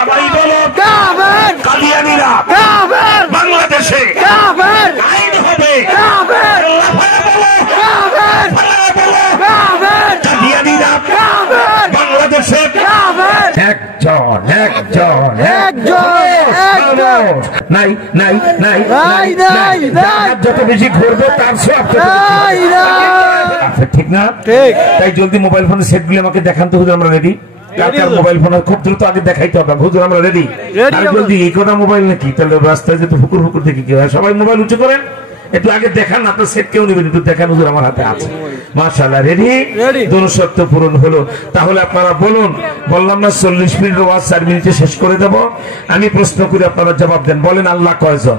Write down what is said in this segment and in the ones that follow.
সবাই বলো কাফের। কাদিয়ানীরা কাফের। বাংলাদেশে কাফের। আইন হবে কাফের। কাফের। কাদিয়ানীরা কাফের। বাংলাদেশে কাফের। একজন একজন একজন নাই নাই নাই নাই নাই যত বেশি ঘুরবো তার সব ঠিক না? ঠিক। তাই জলদি মোবাইল ফোনের সেটগুলি আমাকে দেখান তো হুজুর, আমরা রেডি। মোবাইল ফোন খুব দ্রুত আগে দেখাইতে হবে হুজুর, আমরা রেডি। জলদি এই কথা মোবাইল নাকি, তাহলে রাস্তায় যেতে ফুকুর ফুকুর দেখি কি হয়। সবাই মোবাইল উঁচু করেন, একটু আগে দেখান, আপনার সেট কেউ নেবেন, একটু দেখান হুজুর আমার হাতে আছে। মাশাআল্লাহ রেডি, দুঃশর্ত পূরণ হলো। তাহলে আপনারা বলুন, বললাম না 40 মিনিটের ওয়াজ 4 মিনিটে শেষ করে দেব। আমি প্রশ্ন করি, আপনারা জবাব দেন। বলেন আল্লাহ কয়জন?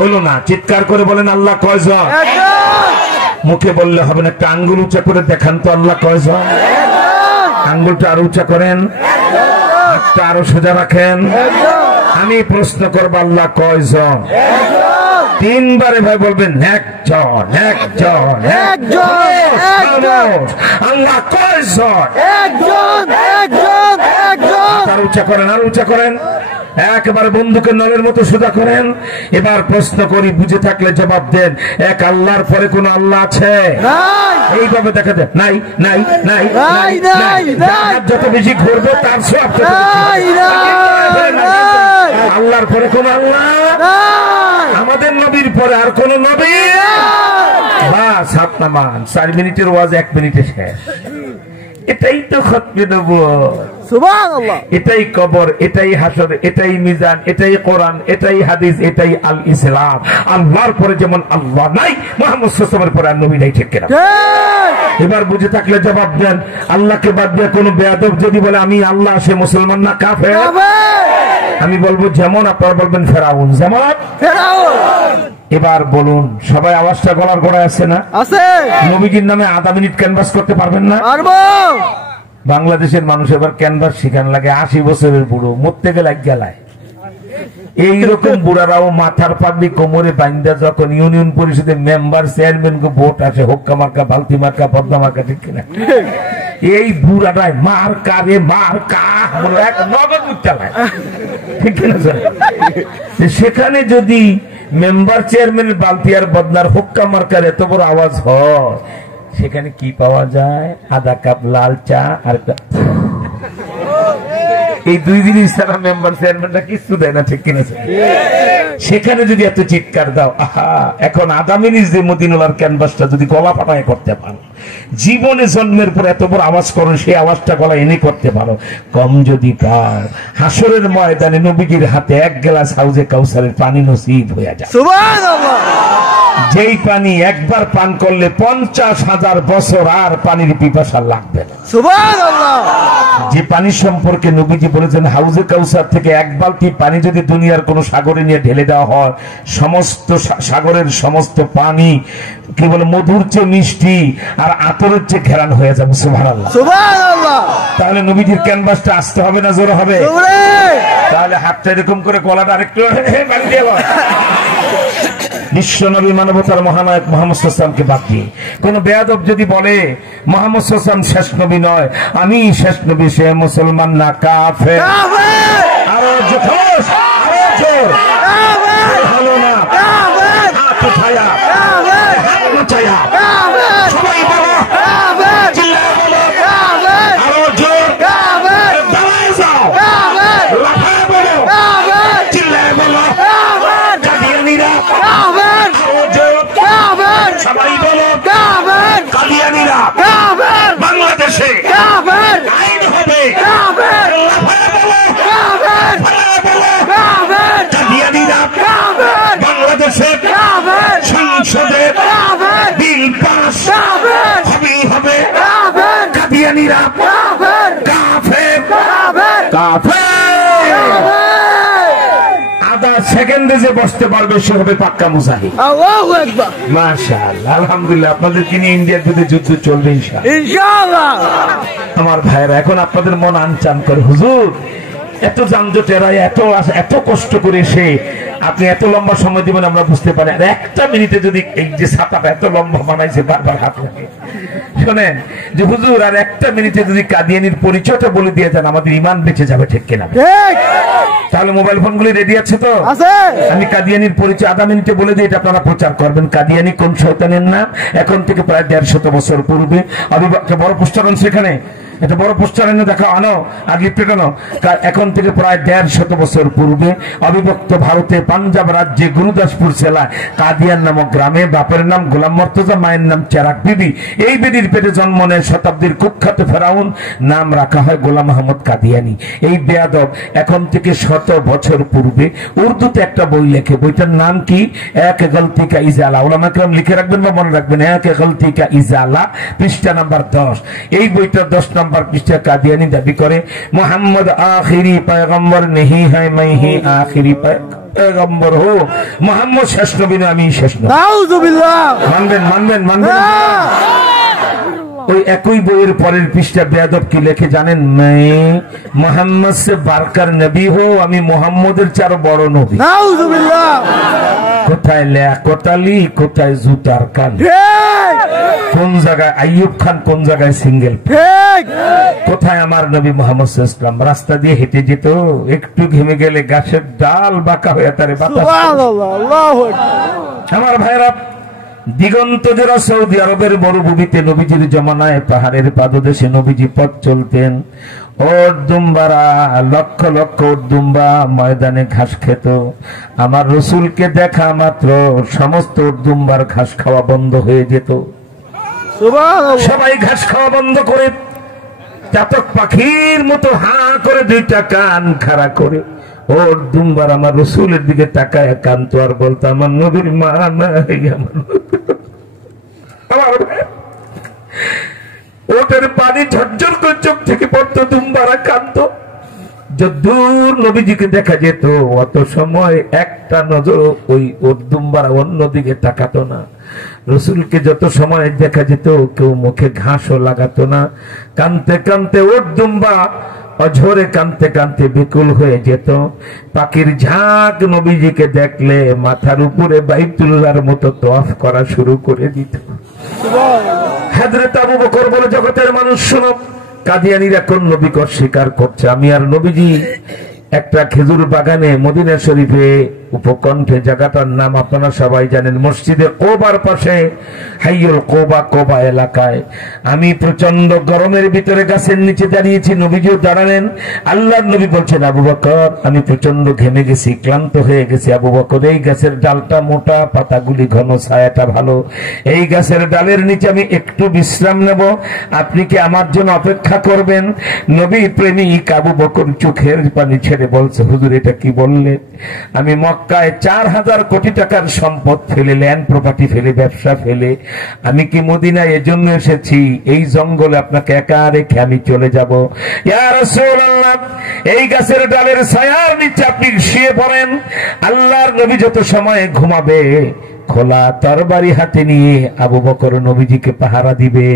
হলো না, চিৎকার করে বলেন আল্লাহ কয়জন? মুখে বললে হবে না, একটা আঙ্গুল উঁচা করে দেখান তো আল্লাহ কয়জন। আঙ্গুলটা আরো উঁচা করেন, হাতটা আরো সোজা রাখেন। আমি প্রশ্ন করবো আল্লাহ কয়জন? 3 বারে ভাই বলবেন একজন একজন একজন। আল্লাহ কয়জন? একজন একজন একজন। আর উঁচা করেন, আর উঁচা করেন, একেবারে বন্দুকের নলের মতো সোজা করেন। এবার প্রশ্ন করি, বুঝে থাকলে জবাব দেন। এক আল্লাহর পরে কোন আল্লাহ আছে? এইভাবে দেখা দেন, নাই নাই নাই নাই। যত বেশি ঘুরবো তার সব। আল্লাহর পরে কোন আল্লাহ? আমাদের নবীর পরে আর কোন নবী? বাস, হাত নামান। 4 মিনিটের ওয়াজ 1 মিনিটে শেষ। এটাই তো খতমে নবুয়ত, সুবহানাল্লাহ। এটাই কবর, এটাই হাসর, এটাই মিজান, এটাই কোরআন, এটাই হাদিস, এটাই আল ইসলাম। আল্লাহর পরে যেমন আল্লাহ নাই, মুহাম্মদ সাল্লাল্লাহু আলাইহি ওয়াসাল্লামের পরে আর নবী নাই, ঠিক কিনা? এবার বুঝে থাকলে জবাব দেন। আল্লাহকে বাদ দিয়ে কোন বেয়াদব যদি বলে আমি আল্লাহ, সে মুসলমান না কাফের? আমি বলবো যেমন, আপনারা বলবেন ফেরাউন। যেমন ফেরাউন। এবার বলুন, সবাই আওয়াজটা গলার গোড়ায় আছে না? আছে। নবীজির নামে আধা মিনিট ক্যানভাস করতে পারবেন না? পারবো। বাংলাদেশের মানুষ এবার ক্যানভাস শিখান লাগে। 80 বছরের বুড়ো, মরতে গেলে গেলায়। এইরকম বুড়ারাও মাথার পাগড়ি কোমরে বাইন্দা যখন ইউনিয়ন পরিষদের মেম্বার চেয়ারম্যান কে ভোট আসে, হোক্কা মার্কা, বালতি মার্কা, পদ্মা মার্কা, ঠিক কিনা? এই বুড়াটাই মার কারে মার কা এক নগদ চালায়, ঠিক কিনা? সেখানে যদি মেম্বার চেয়ারম্যানের বালতি আর বদনার হোক্কা মার্কার এত বড় আওয়াজ হয়, সেখানে কি পাওয়া যায়? আধা কাপ লাল চা আর এই 2 জিনিস ছাড়া মেম্বার চেয়ারম্যানটা কিছু দেয় না, ঠিক কিনা? সেখানে যদি এত চিৎকার দাও, আহা, এখন আধা মিনিট যে মদিনুল্লাহর ক্যানভাসটা যদি গলা পাঠায় করতে পারো, জীবনে জন্মের পর এত বড় আওয়াজ করো, সেই আওয়াজটা গলা এনে করতে পারো, কম যদি পার, হাসরের ময়দানে নবীজির হাতে 1 গ্লাস হাউজে কাউসারের পানি নসিব হয়ে যায়। সুবহানাল্লাহ। যেই পানি একবার পান করলে 50,000 বছর আর পানির পিপাসা লাগবে না। সুবহানাল্লাহ। যে পানি সম্পর্কে নবীজি বলেছেন, হাউজে কাউসার থেকে 1 বালতি পানি যদি দুনিয়ার কোন সাগরে নিয়ে ঢেলে দেওয়া হয়, সমস্ত সাগরের সমস্ত পানি কি বলে মধুর চেয়ে মিষ্টি আর আতরের চেয়ে ঘেরান হয়ে যাবে। সুবহানাল্লাহ, সুবহানাল্লাহ। তাহলে নবীজির ক্যানভাসটা আসতে হবে না জোরে হবে? তাহলে হাতটা এরকম করে গলাটা আরেকটু বিশ্ব নবী মানবতার মহানায়ক মুহাম্মদ সাল্লাল্লাহু আলাইহি ওয়াসাল্লামকে বাদ দিয়ে কোন বেয়াদব যদি বলে মুহাম্মদ সাল্লাল্লাহু আলাইহি ওয়াসাল্লাম শেষ নবী নয়, আমি শেষ নবী, সে মুসলমান না কাফের। আরো জোর, আরো জোর, ভালো না কাফের। হাত উঠায়া কাফের, হাত উঠায়া কাফের, সবাই বলো কাফের, চিল্লায়ে বলো কাফের, আরো জোর কাফের, দাঁড়ায় যাও কাফের, লাফায় বলো কাফের, চিল্লায়ে বলো কাফের, কাদিয়ানীরা কাফের, আরো জোর কাফের, সবাই বলো কাফের, কাদিয়ানীরা কাফের, বাংলাদেশে কাফের, আইন হবে কাফের, লাফায় বলো কাফের, লাফায় বলো কাফের, কাদিয়ানীরা কাফের, বাংলাদেশে কাফের, সংসদে কাফের, বিল পাস কাফের, হবেই হবে কাফের, কাদিয়ানীরা কাফের, কাফের, কাফের, কাফের। আধা সেকেন্ডে যে বসতে পারবে সে হবে পাক্কা মুজাহিদ। আল্লাহু আকবার, মাশাআল্লাহ, আলহামদুলিল্লাহ। আপনাদের কিনে ইন্ডিয়ার বিরুদ্ধে যুদ্ধ চলবে ইনশাআল্লাহ। আমার ভাইরা, এখন আপনাদের মন আনচান করে, হুজুর এত যানজট এড়ায়, এত কষ্ট করে এসে আপনি এত লম্বা সময় দিবেন, আমরা বুঝতে পারি। আর 1 মিনিটে যদি এই যে ছাতাটা এত লম্বা বানাইছে, বারবার হাত লাগে, শোনেন যে হুজুর আর একটা মিনিটে যদি কাদিয়ানির পরিচয়টা বলে দিয়ে যান আমাদের ইমান বেঁচে যাবে, ঠিক কিনা? তাহলে মোবাইল ফোনগুলি রেডি আছে তো? আমি কাদিয়ানির পরিচয় আধা মিনিটে বলে দিই, এটা আপনারা প্রচার করবেন। কাদিয়ানি কোন শয়তানের নাম? এখন থেকে প্রায় 150 বছর পূর্বে একটা বড় পোস্টার আনছে, এখানে একটা বড় পোস্টার এনে দেখা আনো, আগে পেটানো। এখন থেকে প্রায় 150 বছর পূর্বে অবিভক্ত ভারতে পাঞ্জাব রাজ্যে গুরুদাসপুর জেলায় কাদিয়ান নামক গ্রামে বাপের নাম গোলাম মর্তজা, মায়ের নাম চেরাক বিবি। এই বিবির পেটে জন্ম নেয় শতাব্দীর কুখ্যাত ফেরাউন, নাম রাখা হয় গোলাম আহমদ কাদিয়ানি। এই বেয়াদব এখন থেকে 100 বছর পূর্বে উর্দুতে একটা বই লেখে, বইটার নাম কি? এক গলতি কা ইজালা। ওলামা কেরাম লিখে রাখবেন বা মনে রাখবেন, এক গলতি কা ইজালা, পৃষ্ঠা নাম্বার 10। এই বইটার 10 নম্বর পৃষ্ঠা কাদিয়ানি দাবি করে মোহাম্মদ আখিরি পয়গম্বর নেহি হ্যায়, मैं ही आखिरी पैगंबर हो। मोहम्मद শেষ নবী না, আমি শেষ নবী। নাউযুবিল্লাহ। মানবেন মানবেন মানবেন? ওই একই বইয়ের পরের পৃষ্ঠা বেয়াদব কি লেখে জানেন? मैं मोहम्मद से बढ़कर नबी हो, আমি মোহাম্মদের চেয়ে বড় নবী। নাউযুবিল্লাহ। কোথায় লেয়াকতালি, কোথায় জুতার কান? কোন জায়গায় আইয়ুব খান, কোন জায়গায় সিঙ্গেল? কোথায় আমার নবী মোহাম্মদ সাল্লাল্লাহু আলাইহি ওয়াসাল্লাম? রাস্তা দিয়ে হেঁটে যেত, একটু ঘেমে গেলে গাছের ডাল বাঁকা হয়ে তারে বাতাস। সুবহানাল্লাহ, আল্লাহু আকবার। আমার ভাইরা, দিগন্ত জোড়া সৌদি আরবের মরুভূমিতে নবীজির জমানায় পাহাড়ের পাদদেশে নবীজি পথ চলতেন। ওট দুম্বারা, লক্ষ লক্ষ ওট দুম্বা ময়দানে ঘাস খেত। আমার রসুলকে দেখা মাত্র সমস্ত ওট দুম্বার ঘাস খাওয়া বন্ধ হয়ে যেত। সবাই ঘাস খাওয়া বন্ধ করে চাতক পাখির মতো হা করে দুইটা কান খাড়া করে ওট দুম্বার আমার রসুলের দিকে তাকায় কান্ত আর বলতো, আমার নবীর মা নাই। আমার ওটের পানি ঝরঝর করে চোখ থেকে পড়তো, দুম্বারা কান্ত। যদ্দূর নবীজিকে দেখা যেত অত সময় একটা নজর ওই ওট দুম্বারা অন্যদিকে তাকাতো না। রসুলকে যত সময় দেখা যেত কেউ মুখে ঘাসও লাগাতো না। কানতে কানতে ওট দুম্বা অঝরে কানতে কানতে বিকুল হয়ে যেত। পাখির ঝাঁক নবীজিকে দেখলে মাথার উপরে বাইতুল্লাহর মতো তওয়াফ করা শুরু করে দিত। হযরত আবু বকর বলে, জগতের মানুষ শোনো, কাদিয়ানীরা কোন নবীকে অস্বীকার করছে? আমি আর নবীজি একটা খেজুর বাগানে মদিনা শরীফে উপকণ্ঠে, জায়গাটার নাম আপনারা সবাই জানেন, মসজিদে কোবার পাশে হাইয়ুল কোবা, কোবা এলাকায় আমি প্রচন্ড গরমের ভিতরে গাছের নিচে দাঁড়িয়েছি। নবীজিও দাঁড়ালেন। আল্লাহর নবী বলছেন, আবু বকর আমি প্রচন্ড ঘেমে গেছি, ক্লান্ত হয়ে গেছি। আবু বকর, এই গাছের ডালটা মোটা, পাতাগুলি ঘন, ছায়াটা ভালো, এই গাছের ডালের নিচে আমি একটু বিশ্রাম নেব, আপনি কি আমার জন্য অপেক্ষা করবেন? নবী প্রেমিক আবু বকর চোখের পানি ছেড়ে বলছে, হুজুর এটা কি বললেন? আমি মক্কায় 4000 কোটি টাকার সম্পদ ফেলে, ল্যান্ড প্রপার্টি ফেলে, ব্যবসা ফেলে আমি কি মদিনায় এজন্য এসেছি এই জঙ্গলে আপনাকে একা রেখে আমি চলে যাব? ইয়া রাসূলুল্লাহ, এই গাছের ডালের ছায়ার নিচে আপনি শুয়ে পড়েন। আল্লাহর নবী যত সময় ঘুমাবে খোলা তরবারি হাতে নিয়ে আবু বকর নবীজিকে পাহারা দিবে।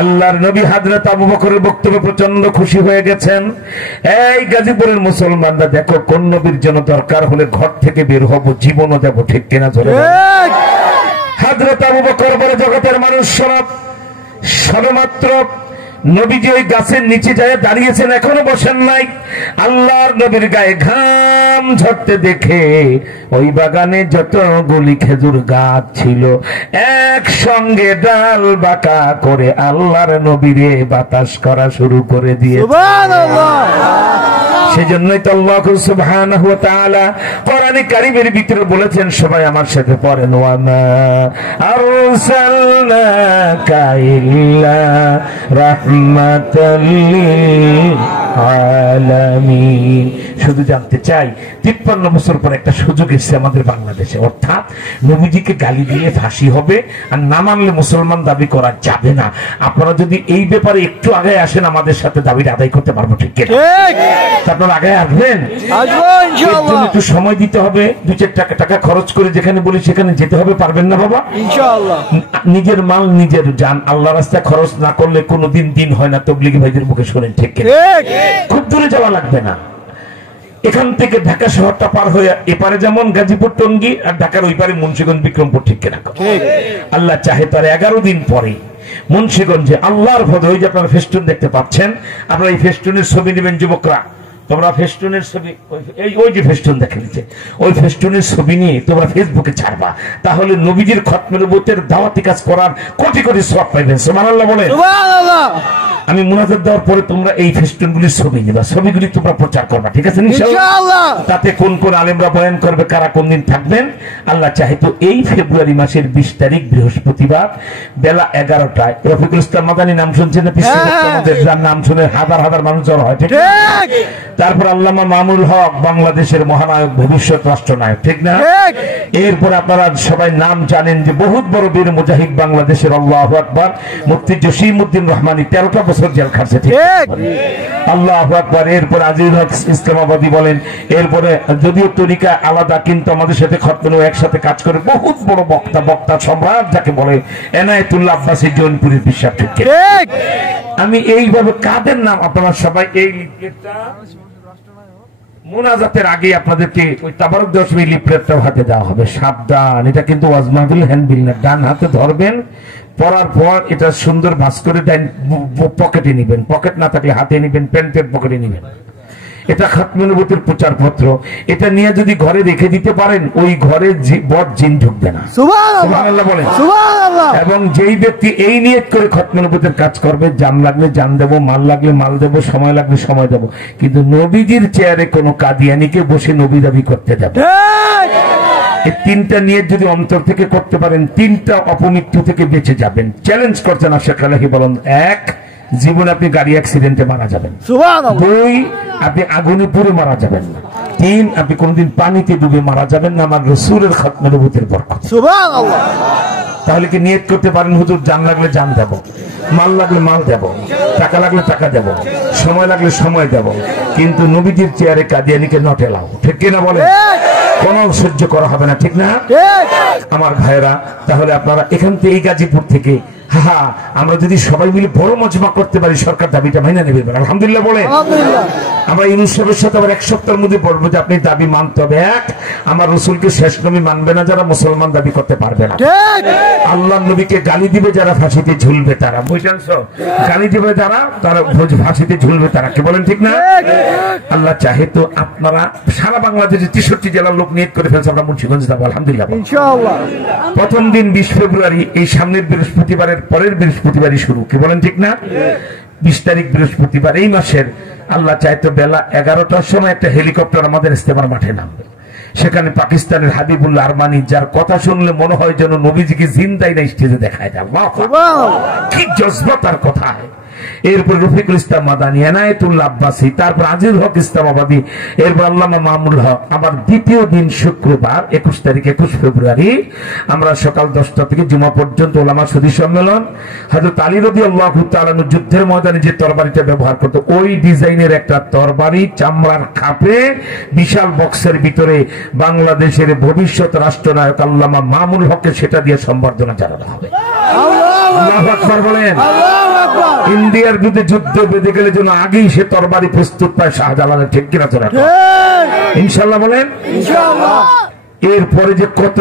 আল্লাহর নবী হযরত আবু বকরের বক্তব্যে প্রচন্ড খুশি হয়ে গেছেন। এই গাজীপুরের মুসলমানরা দেখো, কোন নবীর জন্য দরকার হলে ঘর থেকে বের হব, জীবনও দেব, ঠিক কিনা? ধরে হযরত আবু বকর বলে, জগতের মানুষ সব সবেমাত্র নবীজি ওই গাছের নিচে যায় দাঁড়িয়েছেন, এখনো বসেন নাই। আল্লাহর নবীর গায়ে ঘাম ঝরতে দেখে ওই বাগানে যতগুলি খেজুর গাছ ছিল একসঙ্গে ডাল বাঁকা করে আল্লাহর নবীরে বাতাস করা শুরু করে দিয়ে। সুবহানাল্লাহ। সেজন্যই তো আল্লাহ সুবহানাহু ওয়া তাআলা কোরআনে কারীমের ভিতরে বলেছেন, সবাই আমার সাথে পড়েন, ওয়া মা আরসালনাকা ইল্লা রাহমাতাল লিল আলামিন। শুধু জানতে চাই, 53 বছর পর একটা সুযোগ এসেছে আমাদের বাংলাদেশে, অর্থাৎ নবীজিকে গালি দিয়ে ফাঁসি হবে, আর না মানলে মুসলমান দাবি করা যাবে না। আপনারা যদি এই ব্যাপারে একটু আগে আসেন আমাদের সাথে দাবিটা আদায় করতে পারবো, ঠিক কিনা? আপনারা আগে আসবেন, একটু সময় দিতে হবে, 2-4 টাকা খরচ করে যেখানে বলি সেখানে যেতে হবে। পারবেন না বাবা? ইনশাআল্লাহ। নিজের মাল নিজের জান আল্লাহ রাস্তায় খরচ না করলে কোনোদিন দিন হয় না। তবলিগি ভাইদের মুখে শোনেন, ঠিক কিনা? খুব দূরে যাওয়া লাগবে না। এখান থেকে ঢাকা শহরটা পার হয়ে এপারে যেমন গাজীপুর টঙ্গী, আর ঢাকার ওই পারে মুন্সিগঞ্জ বিক্রমপুর, ঠিক কিনা? আল্লাহ চাহে তার 11 দিন পরে মুন্সিগঞ্জে আল্লাহর ভোদ, ওই যে আপনারা ফেস্টুন দেখতে পাচ্ছেন, আপনারা এই ফেস্টুনের ছবি নেবেন যুবকরা, তোমরা ফেস্টুনের ছবি, ওই যে ফেস্টুন দেখে নিচ্ছে, ওই ফেস্টুনের ছবি নিয়ে তোমরা ফেসবুকে ছাড়বা, তাহলে নবীজির খতমে নবুয়তের দাওয়াতি কাজ করার কোটি কোটি সওয়াব পাইবেন। সুবহানাল্লাহ বলেন। সুবহানাল্লাহ। আমি মুনাজাত দেওয়ার পরে তোমরা এই ফেস্টুনগুলির ছবি নিবা, ছবিগুলি তোমরা প্রচার করবা, ঠিক আছে ইনশাআল্লাহ? তাতে কোন কোন আলেমরা বয়ান করবে, কারা কোন দিন থাকবেন, আল্লাহ চাহে তো এই ফেব্রুয়ারি মাসের 20 তারিখ বৃহস্পতিবার বেলা 11টায় রফিকুল ইসলাম মাদানী নাম শুনছেন না? যার নাম শুনে হাজার হাজার মানুষ জড়ো হয়, ঠিক? তারপর আল্লামা মামুনুল হক, বাংলাদেশের মহানায়ক, ভবিষ্যৎ রাষ্ট্রনায়ক, ঠিক না? এরপর আপনারা সবাই নাম জানেন যে বহুত বড় বীর মুজাহিদ বাংলাদেশের, আল্লাহু আকবার, মুফতি জসিমউদ্দিন রহমানী 13টা বছর জেল খাটছে, ঠিক? আল্লাহু আকবার। এরপর আজিজুল হক ইসলামাবাদী বলেন, এরপরে যদিও তরিকা আলাদা কিন্তু আমাদের সাথে খতমে একসাথে কাজ করে বহুত বড় বক্তা সম্রাট যাকে বলে এনায়েতুল্লাহ আব্বাসী জৌনপুরীর বিশ্বাস, ঠিক? আমি এইভাবে কাদের নাম আপনারা সবাই এই মুনাজাতের আগে আপনাদেরকে ওই তাবারক দশমী লিফলেটটাও হাতে দেওয়া হবে, সাবধান, এটা কিন্তু ওয়াজ মাহফিল হ্যান্ডবিল না, ডান হাতে ধরবেন, পড়ার পর এটা সুন্দর ভাঁজ করে পকেটে নিবেন, পকেট না থাকলে হাতে নিবেন, প্যান্টের পকেটে নিবেন। এটা খতমে নবুয়তের প্রচারপত্র, এটা নিয়ে যদি ঘরে রেখে দিতে পারেন, ওই ঘরে বদ জিন ঢুকবে না। সুবহানাল্লাহ বলেন। সুবহানাল্লাহ। এবং যেই ব্যক্তি এই নিয়ত করে খতমে নবুয়তের কাজ করবে, জান লাগলে জান দেব, মাল লাগলে মাল দেব, সময় লাগলে সময় দেব, কিন্তু নবীজির চেয়ারে কোনো কাদিয়ানিকে বসে নবী দাবি করতে দেব। এই 3টা নিয়ত যদি অন্তর থেকে করতে পারেন, 3টা অপমৃত্যু থেকে বেঁচে যাবেন। চ্যালেঞ্জ করছেন আশা কালাহি বলেন, 1 জীবনে আপনি গাড়ি অ্যাক্সিডেন্টে মারা যাবেন, 2 আপনি আগুনে পুড়ে মারা যাবেন, 3 আপনি কোনদিন পানিতে ডুবে মারা যাবেন না, আমার রাসূলের খতমে নবুয়তের বরকত। সুবহানাল্লাহ। তাহলে কি নিয়ত করতে পারেন, হুজুর জান লাগলে জান দেব, মাল লাগলে মাল দেব, টাকা লাগলে টাকা দেব, সময় লাগলে সময় দেব, কিন্তু নবীজির চেয়ারে কাদিয়ানিকে নট এলাও, ঠিক কিনা বলেন? কোন সহ্য করা হবে না, ঠিক না আমার ভাইরা? তাহলে আপনারা এখান থেকে এই গাজীপুর থেকে আমরা যদি সবাই মিলে বড় মজমা করতে পারি, সরকার দাবিটা মাইনা নেবে, আলহামদুলিল্লাহ বলে। আমরা ইউনূস সাহেবের সাথে আবার 1 সপ্তাহের মধ্যে বলবো যে আপনি দাবি মানতে হবে। 1 আমার রাসূলকে শেষ নবী মানবে না যারা, মুসলমান দাবি করতে পারবে না। আল্লাহর নবীকে গালি দিবে যারা, ফাঁসিতে ঝুলবে তারা, বুঝছেন? গালি দিবে যারা, তারা ফাঁসিতে ঝুলবে তারা, কি বলেন, ঠিক না? আল্লাহ চাহে তো আপনারা সারা বাংলাদেশে 63 জেলার লোক নিয়ত করে ফেলছে, আমরা মুন্সিগঞ্জ যাবো ইনশাআল্লাহ। প্রথম দিন 20 ফেব্রুয়ারি, এই সামনের বৃহস্পতিবারের পরের বৃহস্পতিবারই শুরু, কি বলেন, ঠিক না? 20 তারিখ বৃহস্পতিবার এই মাসের, আল্লাহ চাইতো বেলা 11টার সময় একটা হেলিকপ্টার আমাদের ইস্তেমার মাঠে নামবে। সেখানে পাকিস্তানের হাবিবুল্লাহ আরমানি, যার কথা শুনলে মনে হয় যেন নবীজিকে জিন্দাই না স্টেজে দেখায় দেয়, কি জজবা তার কথায়। এরপর রফিকুল ইসলাম মাদানী, এনায়েতুল্লাহ আব্বাসী, তারপর আজিজুল হক ইসলামাবাদী, এরপর আল্লামা মামুনুল হক। আবার দ্বিতীয় দিন শুক্রবার 21 তারিখ 21 ফেব্রুয়ারি আমরা সকাল 10টা থেকে জুমা পর্যন্ত ওলামা সুধী সম্মেলন। হযরত আলী রাদিয়াল্লাহু তাআলা যুদ্ধের ময়দানে যে তরবারিটা ব্যবহার করত, ওই ডিজাইনের একটা তরবারি চামড়ার খাপে বিশাল বক্সের ভিতরে বাংলাদেশের ভবিষ্যৎ রাষ্ট্রনায়ক আল্লামা মামুনুল হককে সেটা দিয়ে সম্বর্ধনা জানানো হবে। আল্লাহু আকবার বলেন। ইন্ডিয়ার বিরুদ্ধে যুদ্ধ বেঁধে গেলে যেন আগেই সে তরবারি প্রস্তুত পায় শাহজালালের, ঠিক কিনা? ইনশাআল্লাহ বলেন। এরপরে যে কত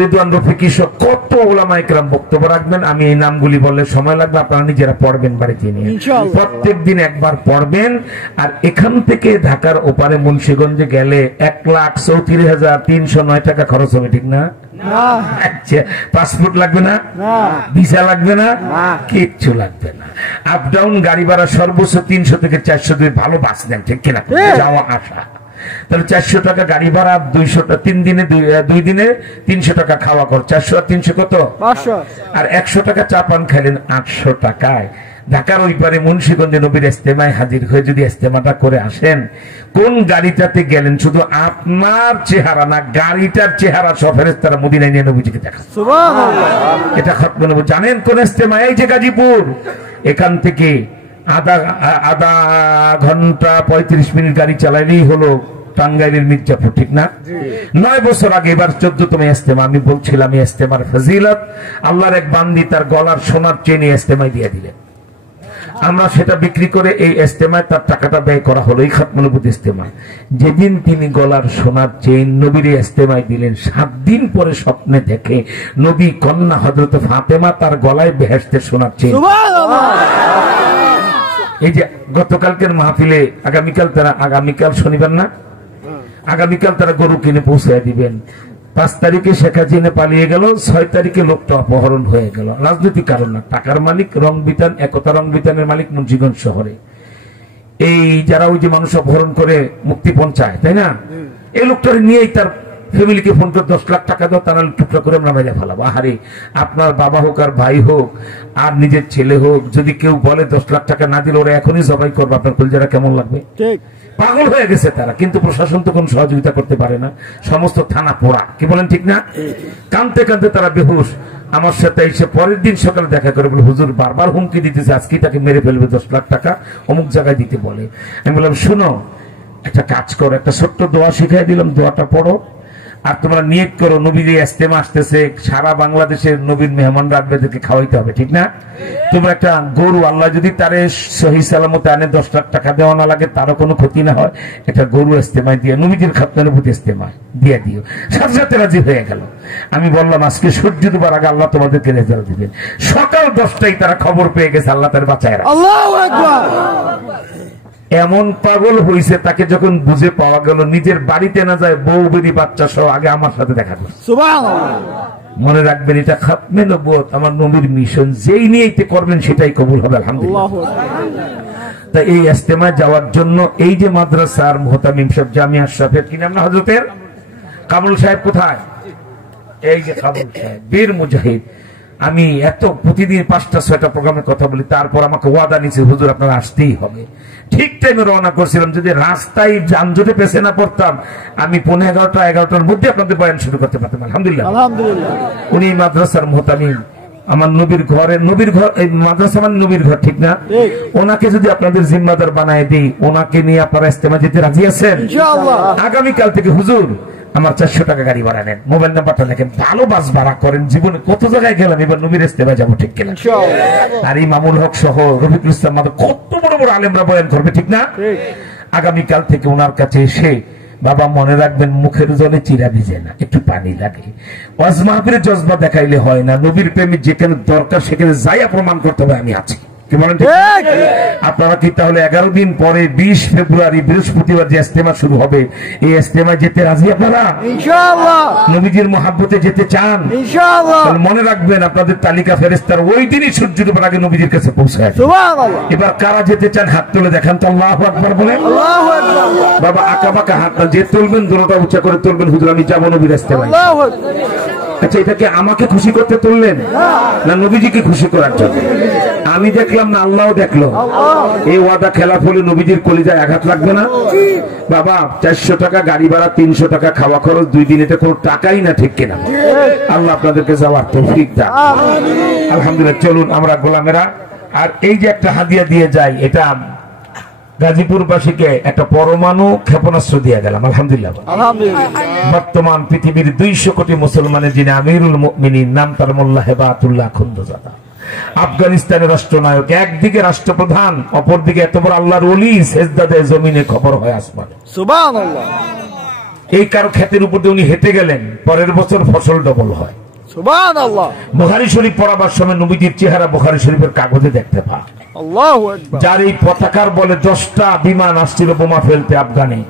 রিদওয়ান রফিকি সহ কত উলামা ইকরাম বক্তব্য রাখবেন, আমি এই নামগুলি বললে সময় লাগবে, আপনারা নিজেরা পড়বেন বাড়িতে নিয়ে, প্রত্যেক দিন একবার পড়বেন। আর এখান থেকে ঢাকার ওপারে মুন্সিগঞ্জে গেলে 1,34,309 টাকা খরচ হবে, ঠিক না? পাসপোর্ট লাগবে না, ভিসা লাগবে না, কিচ্ছু লাগবে না। আপ ডাউন গাড়ি ভাড়া সর্বোচ্চ 300 থেকে 400 দিয়ে ভালো বাস নেন, ঠিক কিনা? যাওয়া আসা, তাহলে 400 টাকা গাড়ি ভাড়া, 200 টাকা 2 দিনে 300 টাকা খাওয়া কর, 400 আর 300 কত? 500। আর 100 টাকা চা পান খাইলেন 800 টাকায় ঢাকার ওই পারে মুন্সিগঞ্জে নবীর ইস্তেমায় হাজির হয়ে যদি ইস্তেমাটা করে আসেন, কোন গাড়িটাতে গেলেন শুধু আপনার চেহারা না, গাড়িটার চেহারা সব ফেরেশতারা মদিনায় নিয়ে নবীজিকে দেখান। সুবহানাল্লাহ। এটা খতমে নবুয়ত জানেন কোন ইস্তেমা? এই যে গাজীপুর, এখান থেকে আধা ঘন্টা 35 মিনিট গাড়ি চালাইলেই হলো টাঙ্গাইলের মির্জাপুর, ঠিক না? 9 বছর আগে, এবার 14তম ইস্তেমা। আমি বলছিলাম ইস্তেমার ফজিলত, আল্লাহর এক বান্দি তার গলার সোনার চেনে ইস্তেমায় দিয়ে দিলেন। আমরা সেটা বিক্রি করে এই ইস্তেমায় তার টাকাটা ব্যয় করা হলো, এই খাতমুল নবুয়ত ইস্তেমা। যেদিন তিনি গলার সোনার চেইন নবীর ইস্তেমায় দিলেন, 7 দিন পরে স্বপ্নে দেখে নবী কন্যা হযরত ফাতেমা তার গলায় বেহেশতের সোনার চেইন। এই যে গতকালকের মাহফিলে আগামীকাল শনিবার না, আগামীকাল তারা গরু কিনে পৌঁছায় দিবেন। 5 তারিখে শেখ হাসিনা পালিয়ে গেল, 6 তারিখে লোকটা অপহরণ হয়ে গেল। রাজনৈতিক কারণ না, টাকার মালিক রং বিতান, একতা রং বিতানের মালিক মুন্সিগঞ্জ শহরে। এই যারা ওই যে মানুষ অপহরণ করে মুক্তিপণ চায়, তাই না, এই লোকটার নিয়েই তার ফ্যামিলিকে ফোন করে 10 লাখ টাকা দাও, তারা টুকরা করে আমরা মেরে ফেলাবো। আহারে, আপনার বাবা হোক আর ভাই হোক আর নিজের ছেলে হোক, যদি কেউ বলে 10 লাখ টাকা না দিলে ওরা এখনই জবাই করবে, আপনার কলজারা কেমন লাগবে? ঠিক পাগল হয়ে গেছে তারা। কিন্তু প্রশাসন তো কোন সহযোগিতা করতে পারে না, সমস্ত থানা পোড়া, কি বলেন ঠিক না? কাঁদতে কাঁদতে তারা বেহুশ। আমার সাথে এসে পরের দিন সকালে দেখা করে বলে, হুজুর বারবার হুমকি দিতেছে, আজকে তাকে মেরে ফেলবে, 10 লাখ টাকা অমুক জায়গায় দিতে বলে। আমি বললাম, শুনো, একটা কাজ করো, একটা ছোট্ট দোয়া শিখাই দিলাম, দোয়াটা পড়ো, আর তোমরা নিয়ত করো নবীর ইস্তেমা আসতেছে, সারা বাংলাদেশের নবীর মেহমান রাখবেদেরকে খাওয়াইতে হবে, ঠিক না? তোমরা একটা গরু, আল্লাহ যদি তারে সহি সালামতে আনে, 10 লাখ টাকা দেওয়া না লাগে, তারও কোনো ক্ষতি না হয়, একটা গরু ইস্তেমায় দিয়ে নবীজির খাতমুল নবুয়ত ইস্তেমায় দিয়ে দিও। সাথে সাথে রাজি হয়ে গেল। আমি বললাম, আজকে সূর্য ডুবার আগে আল্লাহ তোমাদেরকে রেজাল্ট দিবেন। সকাল 10টায় তারা খবর পেয়ে গেছে, আল্লাহ তার বাঁচায় রাখে। আল্লাহু আকবার। এমন পাগল হইছে, তাকে যখন বুঝে পাওয়া গেল, নিজের বাড়িতে না যায়, বউ বেরি বাচ্চা সহ আগে আমার সাথে দেখা করছে। সুবহানাল্লাহ। মনে রাখবেন, এটা খাতমে নবুয়ত, আমার নবীর মিশন, যেই নিয়েতে করবেন সেটাই কবুল হবে, আলহামদুলিল্লাহ। তাই এই ইস্তেমায় যাওয়ার জন্য এই যে মাদ্রাসার মুহতামিম সাহেব, জামিয়া আশরাফের, কি নাম না হযরতের কামরুল সাহেব, কোথায়? এই যে কামরুল সাহেব, বীর মুজাহিদ। আমি এত প্রতিদিন 5টা-6টা প্রোগ্রামে কথা বলি, তারপর আমাকে ওয়াদা নিয়েছে, হুজুর আপনারা আসতেই হবে। ঠিক টাইমে রওনা করছিলাম, যদি রাস্তায় যানজটে পেছে না পড়তাম, আমি 11:30-11টার মধ্যে আপনাদের বয়ান শুরু করতে পারতাম, আলহামদুলিল্লাহ। উনি মাদ্রাসার মুহতামিম, আমার নবীর ঘর, এই মাদ্রাসা মানে নবীর ঘর, ঠিক না? ওনাকে যদি আপনাদের জিম্মাদার বানায় দিই, ওনাকে নিয়ে আপনারা ইস্তেমা যেতে রাজি আছেন? ইনশাআল্লাহ। আগামীকাল থেকে হুজুর আমার 400 টাকা গাড়ি ভাড়া নেন, মোবাইল নাম্বারটা লেখেন, ভালো বাস ভাড়া করেন। জীবনে কত জায়গায় গেলাম, এবার নবীর ইস্তেমায় যাবো, ঠিক কিনা? আর এই মামুল হক সহ রফিকুল ইসলাম কত বড় বড় আলেমরা বয়ান করবে, ঠিক না? আগামীকাল থেকে ওনার কাছে এসে, বাবা মনে রাখবেন, মুখের জলে চিরা ভিজে না, একটু পানি লাগে। ওয়াজ মাহফিলে জজবা দেখাইলে হয় না, নবীর প্রেমে যেখানে দরকার সেখানে যাইয়া প্রমাণ করতে হবে আমি আছি, কি বলেন? আপনারা কি তাহলে 11 দিন পরে 20 ফেব্রুয়ারি বৃহস্পতিবার যে ইস্তেমা শুরু হবে, এই ইস্তেমায় যেতে রাজি আপনারা? ইনশাআল্লাহ। নবীজির মহব্বতে যেতে চান? ইনশাআল্লাহ। মনে রাখবেন, আপনাদের তালিকা ফেরেশতার ওই দিনই সূর্য ডোবার আগে নবীজির কাছে পৌঁছায়। সুবহানাল্লাহ। এবার কারা যেতে চান হাত তুলে দেখান তো, আল্লাহু আকবার বলেন। আল্লাহু আকবার। বাবা আঁকা বাঁকা হাত না, যে তুলবেন দুটোটা উঁচা করে তুলবেন, হুজুর আমি যাব নবীর ইস্তেমায়। আল্লাহু আকবার। আচ্ছা, এটাকে আমাকে খুশি করতে তুললেন না নবীজিকে খুশি করার জন্য? আমি দেখলাম না, আল্লাহও দেখলো। এই ওয়াদা খেলাফ হলে নবীজির কলিজায় আঘাত লাগবে না? বাবা 400 টাকা গাড়ি ভাড়া, 300 টাকা খাওয়া খরচ, 2 দিন, এটা কোনো টাকাই না, ঠিক কিনা? আল্লাহ আপনাদেরকে যাওয়ার তৌফিক দান। আলহামদুলিল্লাহ। চলুন আমরা গোলামেরা, আর এই যে একটা হাদিয়া দিয়ে যাই, এটা গাজীপুরবাসীকে একটা পরমাণু ক্ষেপণাস্ত্র দিয়ে গেলাম, আলহামদুলিল্লাহ। বর্তমান পৃথিবীর 200 কোটি মুসলমানের যিনি আমিরুল মুমিনিন, নাম তার মোল্লা হেবাতুল্লাহ খুন্দজাদা, আফগানিস্তানের রাষ্ট্রনায়ক, একদিকে রাষ্ট্রপ্রধান, অপরদিকে এত বড় আল্লাহর ওলি, সেজদা দেয় জমিনে, খবর হয় আসমানে। সুবহানাল্লাহ। এই কারো ক্ষেতের উপর দিয়ে উনি হেঁটে গেলেন, পরের বছর ফসল ডবল হয়। সুবহানাল্লাহ। বুখারী শরীফ পড়াবার সময় নবীজির চেহারা বুখারী শরীফের কাগজে দেখতে পায়। আল্লাহু আকবার। যার এই পতাকার বলে 10টা বিমান আসছিল বোমা ফেলতে আফগানে,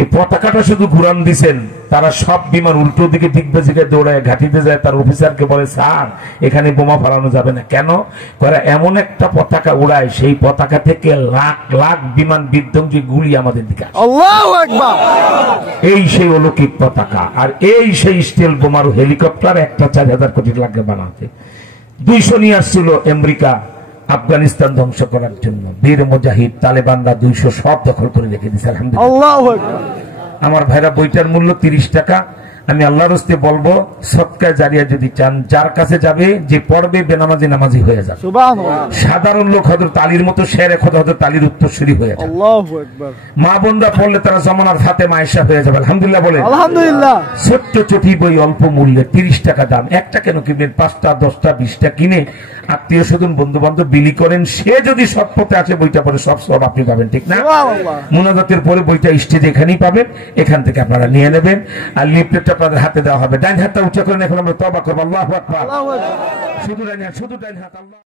এই পতাকাটা শুধু ঘুরান দিছেন, তারা সব বিমান উল্টো দিকে দিগ্বাজিকে দৌড়ায় ঘাটিতে যায়। তার অফিসারকে বলে, স্যার এখানে বোমা ফালানো যাবে না। কেন? তারা এমন একটা পতাকা উড়ায়, সেই পতাকা থেকে লাখ লাখ বিমান বিধ্বংসী গুলি আমাদের দিকে আসে। আল্লাহু আকবার। এই সেই অলৌকিক পতাকা, আর এই সেই স্টিল বোমারু হেলিকপ্টার, একটা 4000 কোটি লাগে বানাতে। 200 নিয়ে আসছিল আমেরিকা আফগানিস্তান ধ্বংস করার জন্য। বীর মুজাহিদ তালেবানরা 200 সব দখল করে রেখে দিয়েছে, আলহামদুলিল্লাহ। আল্লাহু আকবার। আমার ভাইরা, বইটার মূল্য 30 টাকা। আমি আল্লাহর হস্তে বলবো, সদকা জারিয়া যদি চান, যার কাছে যাবে, যে পড়বে বেনামাজি নামাজি হয়ে যাবে। সুবহানাল্লাহ। সাধারণ লোক হযরত আলীর মতো শেরে খোদা হযরত আলীর উত্তরসূরি হয়ে যাবে। আল্লাহু আকবার। মা বোনরা পড়লে তারা জামানার ফাতেমা আয়েশা হয়ে যাবে, আলহামদুলিল্লাহ বলে। আলহামদুলিল্লাহ। ছোট্ট চটি বই, অল্প মূল্যে, 30 টাকা দাম। একটা কেন কিনবেন, 5টা 10টা 20টা কিনে আত্মীয় স্বজন বন্ধু বান্ধব বিলি করেন, সে যদি সৎ পথে আছে বইটা পরে সব সব আপনি পাবেন, ঠিক না? মুনাজাতের পরে বইটা স্টেজে এখানেই পাবেন, এখান থেকে আপনারা নিয়ে নেবেন। আর লিফলেটটা আপনাদের হাতে দেওয়া হবে। ডাইন হাতটা উঁচা করেন, এখন আমরা তওবা করব। আল্লাহু আকবার। শুধু ডাইন হাত, শুধু ডাইন হাত। আল্লাহ